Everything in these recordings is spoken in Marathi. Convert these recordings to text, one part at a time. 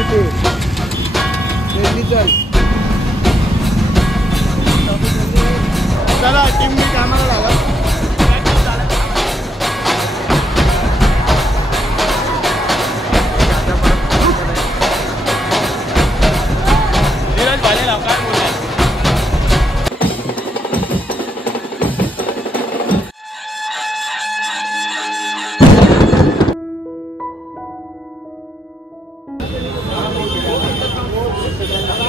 इथे चल चला टीम मी कामाला लागा. धीरज भाले लाव काय बोललाय.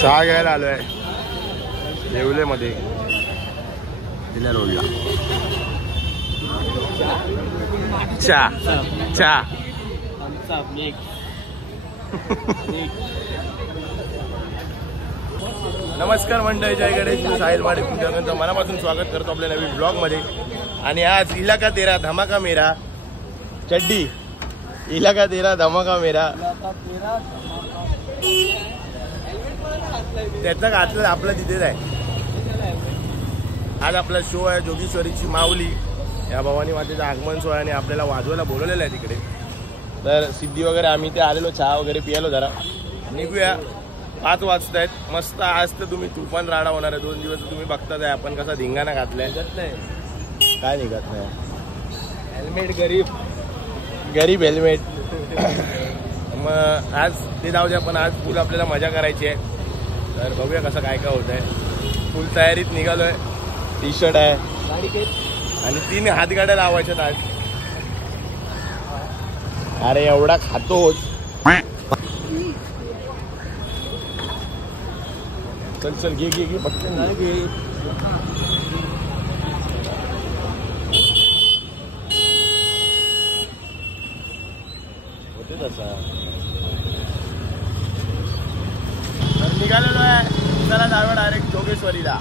चहा घ्यायला आलोय येवले मध्ये जिल्हा रोडला. चहा नमस्कार मंडळी, जय गणेश. मी साहिल माडे तुमच्या मनापासून स्वागत करतो आपल्या नवीन ब्लॉग मध्ये. आणि आज इलाका तेरा धमाका मेरा चड्डी, इलाका तेरा धमाका मेरा त्याचा घातलं आपलं तिथेच आहे. आज आपला शो आहे जोगेश्वरीची माऊली या भवानी मातेचा आगमन सोहळा आणि आपल्याला वाजवायला बोलवलेलं आहे तिकडे. तर सिद्धी वगैरे आम्ही ते आलेलो, चहा वगैरे पियालो, जरा निघूया. 5 वाजतायत. मस्त आज तर तुम्ही तुफान राडा होणार आहे. 2 दिवस तुम्ही बघताच आहे आपण कसा धिंगाणा घातलाय. काय निघत नाही. हेल्मेट गरीब हेल्मेट. मग आज ते जाऊ द्या, पण आज फुल आपल्याला मजा करायची आहे. तर बघूया कसं काय काय होत आहे. फुल तयारीत निघालोय. टी शर्ट आहे आणि 3 हातगाड्या लावायच्यात आज. अरे एवढा खातोच. चल घे पटकन घे. होते तसा. निघालेलो आहे. चला जाऊया डायरेक्ट जोगेश्वरीला.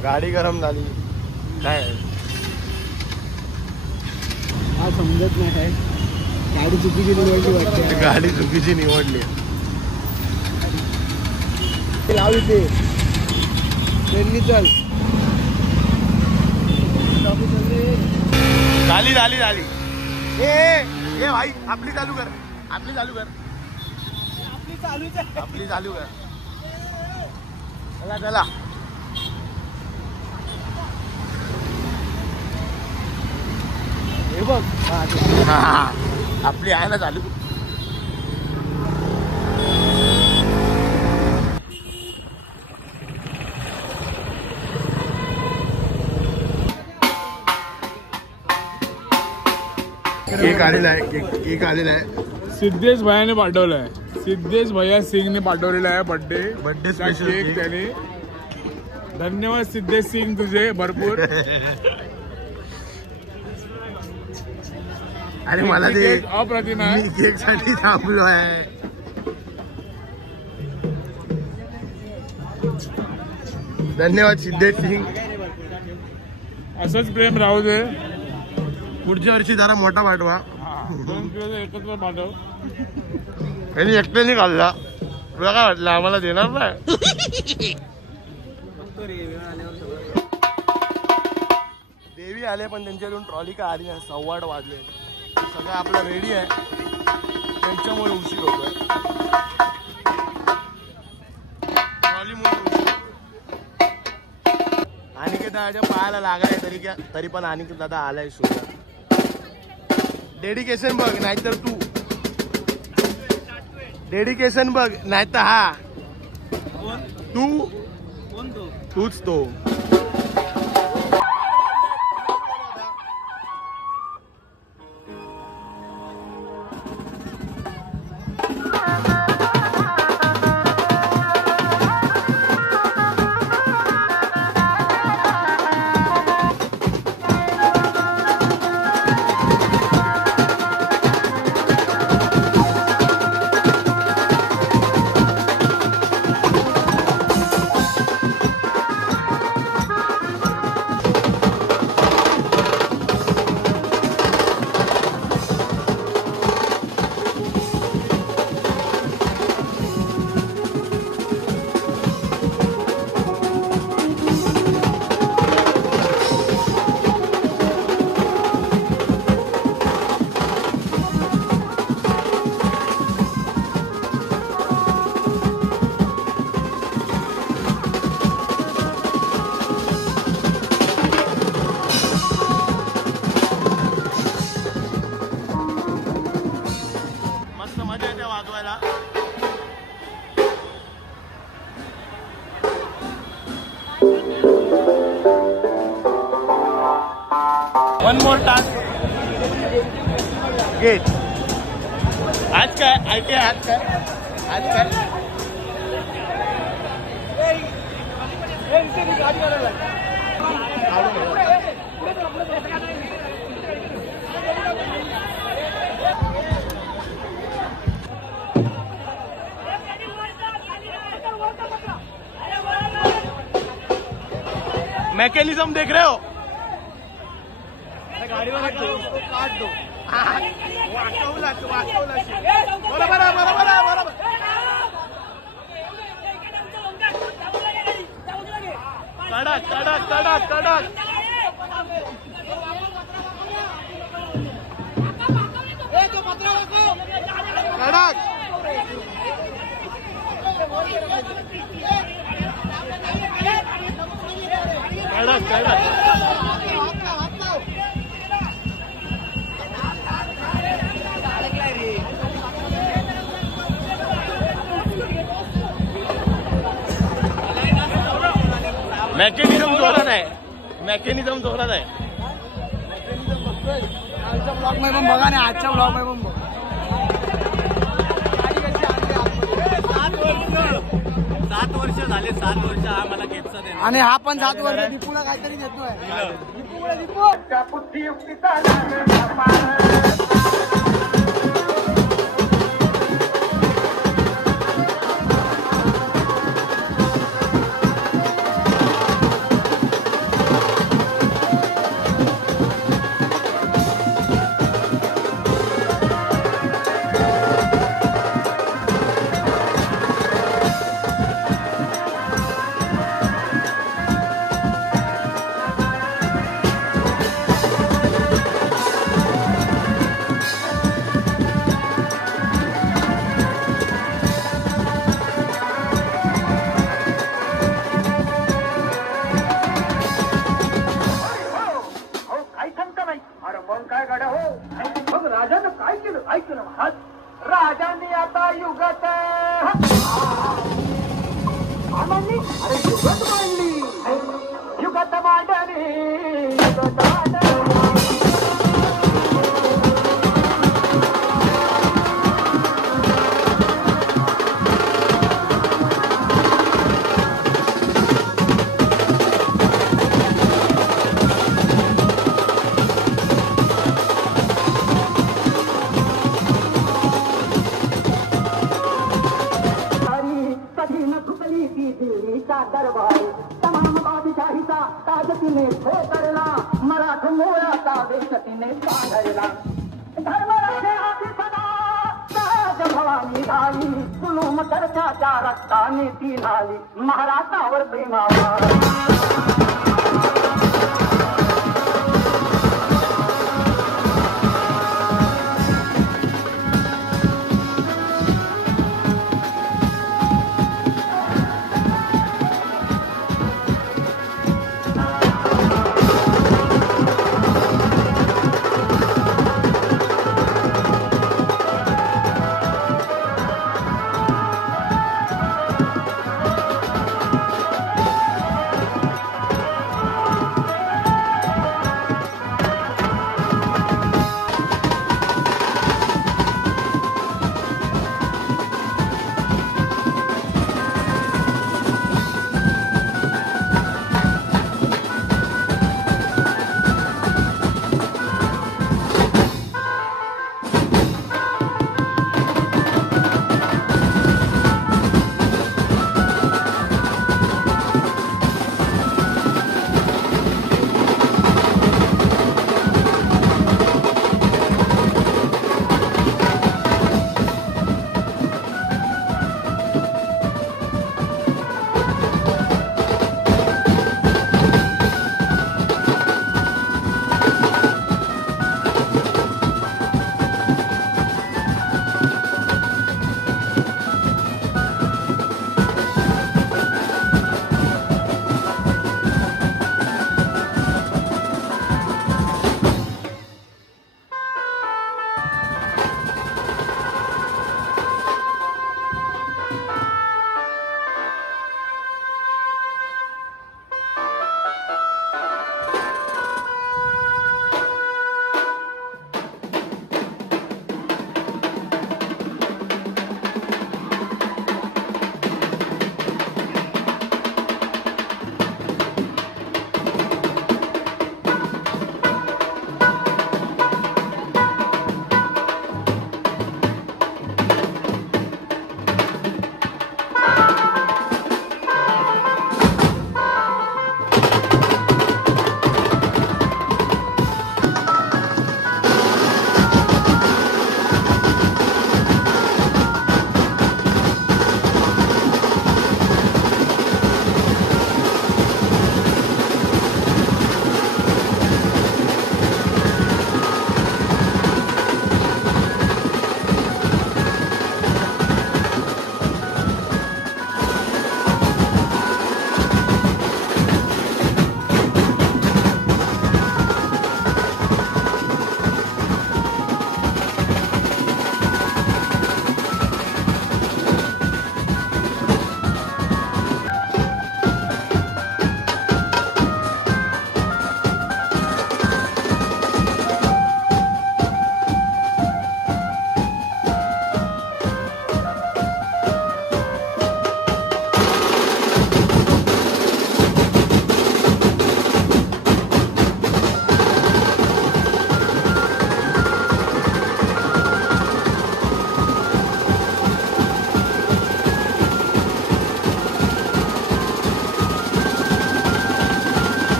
गाडी गरम झाली. काय हा समजत नाही काय. गाडी चुकीची निवडली वाटते. गाडी चुकीची निवडली. लाव इथे चल. झाली. ए भाई आपली चालू कर. आपली चालू कर. चला हे बघ. आपली आहे ना चालू. केक आलेला आहे. सिद्धेश भैयाने पाठवलाय. सिद्धेश भैया सिंगने पाठवलेला आहे. बर्थडे स्पेशल केक त्याने. धन्यवाद सिद्धेश सिंग तुझे भरपूर. अरे मला ते अप्रतिम आहे. मी केक साठी थांबलो आहे. धन्यवाद सिद्धेश सिंग. असंच प्रेम राहू दे. पुढच्या वर्षी जरा मोठा पाठवा. 2 किलो एकत्र पाठव. त्यांनी एकट्याने खाल्ला. तुला काय वाटलं आम्हाला देणार नाही. देवी आले पण त्यांच्याकडून ट्रॉली का आली नाही. 8:15 वाजले. सगळं आपलं रेडी आहे. त्यांच्यामुळे उशीर होतोय. ट्रॉलीमुळे उशीर. अनिकेत दादाच्या पायाला लागाय तरी पण अनिकेत दादा आलाय सुद्धा. डेडिकेशन बघ नाहीतर तू. डेडिकेशन बघ नाहीतर हा तू. तूच तो. One more task get. आज काय ITI आज काय मैकेनिज्म देख रहे हो. गाडीवर काढ दो. बरोबर आहे बरोबर आहे बरोबर. कडक कडक कडक कडक. कडक कडक कडक. मॅकेनिझम जोरात आहे. मॅकेनिझम जोरात आहे. आजच्या ब्लॉग मध्ये पण बघा ना. आजच्या ब्लॉग मध्ये पण बघा. 7 वर्ष झाले. 7 वर्ष हा मला घेतचा देणार. आणि हा पण 7 वर्ष दीपूला काहीतरी देतोय. दीपू राजानं काय केलं ऐकलं महाराज. राजाने आता युगात अरे युगत मांडली. युगत मांडली युगत मांडली. दरबार तमाम बादशाहीचा ताज तिने ठोकरला. मराठमोळ्याचा देश तिने पांढरला. धर्मराजे सदा ताज भवानी झाली. जुलूम चर्चाच्या रक्ताने ती झाली. महाराजावर प्रेमावर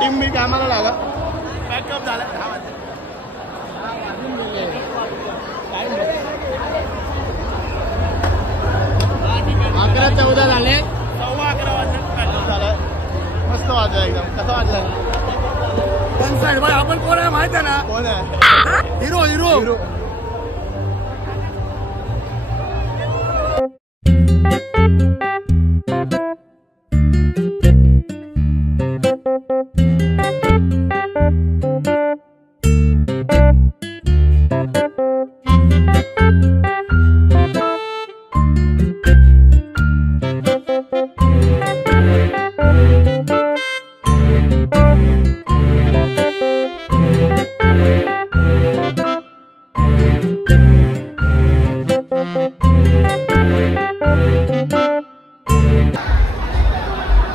टीम मी कामाला लागा. पॅकअप झाला. 11-14 झाले. 11:15 वाजता झालं. मस्त वाजलं एकदम. कसं वाजलं? पण साहेब आपण कोण आहे माहिती आहे ना? कोण आहे? Hero hero hero.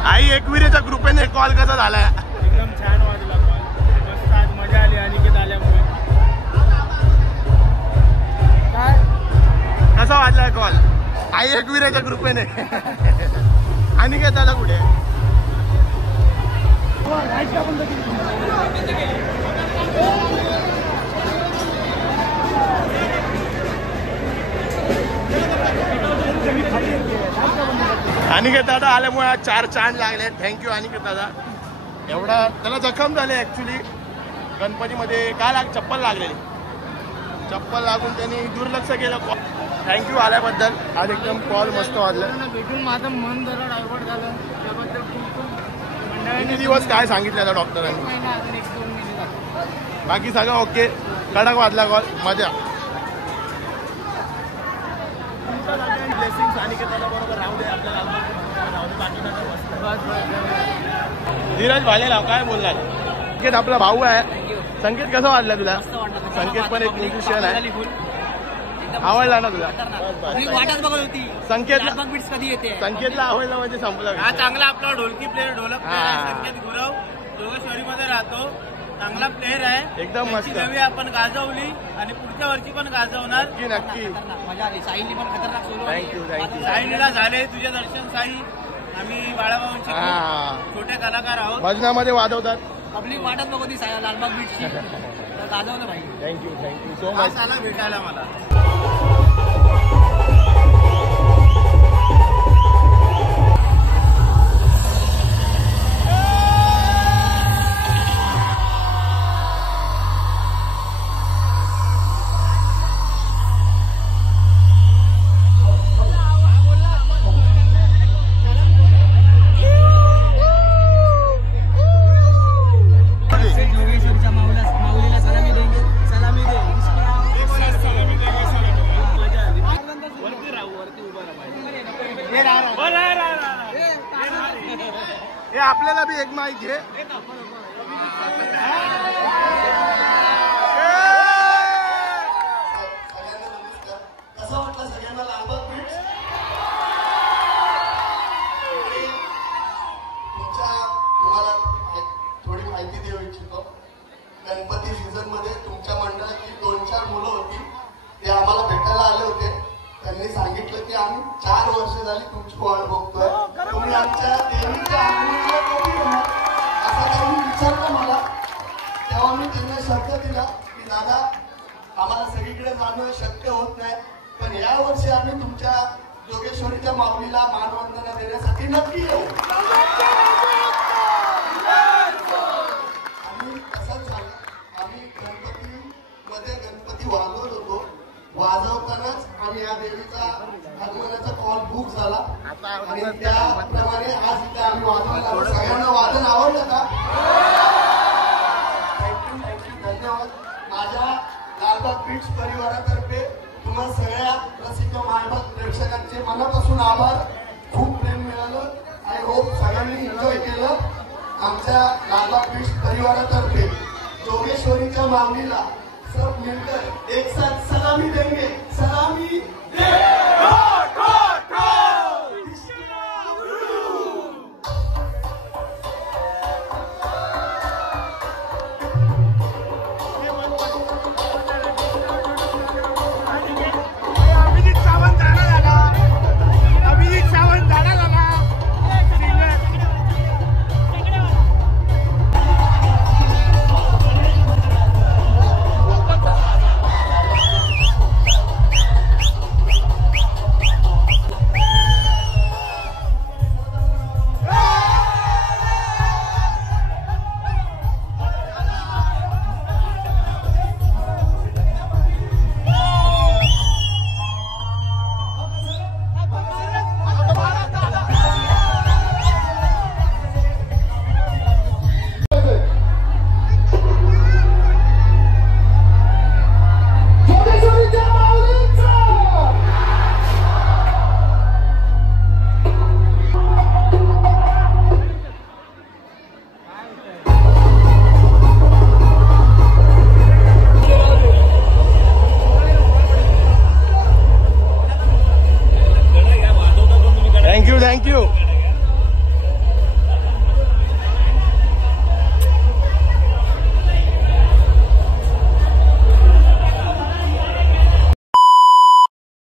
आई एकविरेच्या ग्रुपने कॉल कसा झाला? एकदम छान वाजला कॉल. मस्त आज मजा आली अनिकेत आल्यामुळे. काय कसा वाजला कॉल? आई एकविरेच्या ग्रुपने. आणि काय दादा कुठे? अनिकेत दादा आल्यामुळे आज 4 चांद लागले. थँक्यू अनिकेत दादा. एवढा त्याला जखम झाले ऍक्च्युली गणपतीमध्ये. काय चप्पल लागलेली. चप्पल लागून त्यांनी दुर्लक्ष केलं. थँक्यू आल्याबद्दल. आज एकदम कॉल मस्त वाजलं. भेटून माझं मन जरा डायव्हर्ट झालं. त्याबद्दल खूप किती दिवस काय सांगितलं आता डॉक्टरांनी? महिना अजून 1-2 महिने लागतात. बाकी सगळं ओके. कडक वाजला कॉल. मजा. ब्लेसिंग्स अनिकेताला बरोबर राहू दे. आपल्याला राहू दे. बाकी धीरज भालेराव काय बोलणार? संकेत आपला भाऊ आहे. संकेत कसं वाटलं तुला? संकेत पण एक म्युझिशियन आहे. आवडला ना तुला? वाटच बघत होती संकेतला बीट्स कधी येते. संकेतला आवडलं म्हणजे संपलं. हा चांगला आपला ढोलकी प्लेअर ढोलक player आहे. हा. संकेत गुरव जोगेश्वरीमध्ये राहतो. चांगला प्लेअर आहे. एकदम मस्त. त्याची नवी आपण गाजवली आणि पुढच्या वर्षी पण गाजवणार. नक्की नक्की. मजा आली. साईली पण खतरनाक सोलो. थँक्यू. साईलीला झाले तुझे दर्शन साई. आम्ही बाळाभाऊंचे हा छोटे कलाकार आहोत. भजनामध्ये वाजवतात. पब्लिक वाटत बघ होती लालबाग बीटची. गाजवलं भाई. थँक्यू सो आज मच. आला भेटायला मला. हे आपल्याला बी एक माईक घे. कसं वाटलं सगळ्यांना लालबाग बीट्स? तुम्हाला थोडी माहिती देऊ इच्छितो. गणपती सीझन मध्ये तुमच्या मंडळाची 2-4 मुलं होती. ते आम्हाला भेटायला आले होते. त्यांनी सांगितलं की आम्ही 4 वर्ष झाली तुमची वाट बघतोय. तुम्ही आमच्या देवीच्या आगमनाला कधी येणार असं त्यांनी विचारलं मला. तेव्हा मी त्यांना शब्द दिला की दादा आम्हाला सगळीकडे जाणं शक्य होत नाही, पण या वर्षी आम्ही तुमच्या जोगेश्वरीच्या माऊलीला मानवंदना देण्यासाठी नक्की येऊ. आणि तसंच झालं. आम्ही गणपतीमध्ये गणपती वाजवत होतो. वाजवतानाच आम्ही या देवीचा आगमनाचा कॉल बुक झाला आणि त्याप्रमाणे आज इथे आम्ही वाजवला. सगळ्यांना वादन आवडलं का? थँक्यू धन्यवाद. माझ्या लालबाग बीट्स परिवारातर्फे तुम्हा सगळ्या रसिक मायबाग प्रेक्षकांचे मनापासून आभार. खूप प्रेम मिळालं. आय होप सगळ्यांनी एन्जॉय केलं. आमच्या लालबाग बीट्स परिवारातर्फे जोगेश्वरीच्या माऊलीला सब मिलकर एक साथ सलामी देंगे. सलामी दे.